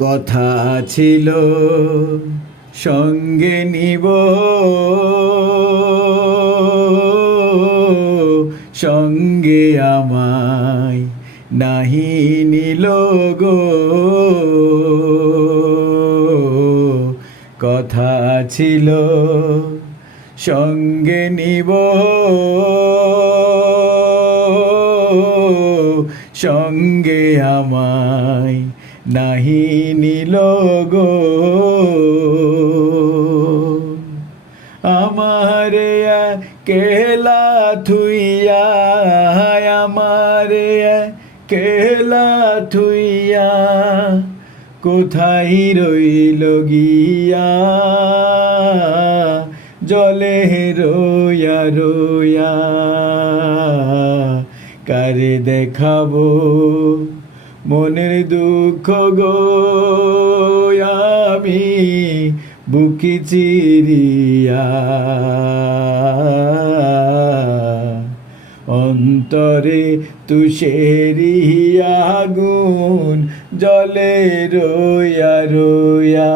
কথা ছিল সঙ্গে নিব, সঙ্গে আমায় নাহি নিল গো। কথা ছিল সঙ্গে নিব, সঙ্গে আমায় নাহি নিল গো। আমারে কেলা থুইয়া, আমারে কেলা থুইয়া কোথায় রইল গিয়া, জলে রোয়া রোয়া কারে দেখাবো মনের দুঃখ গো। আমি বুকি চিরিয়া অন্তরে তুষেরি আগুন জলে রোয়া রোয়া।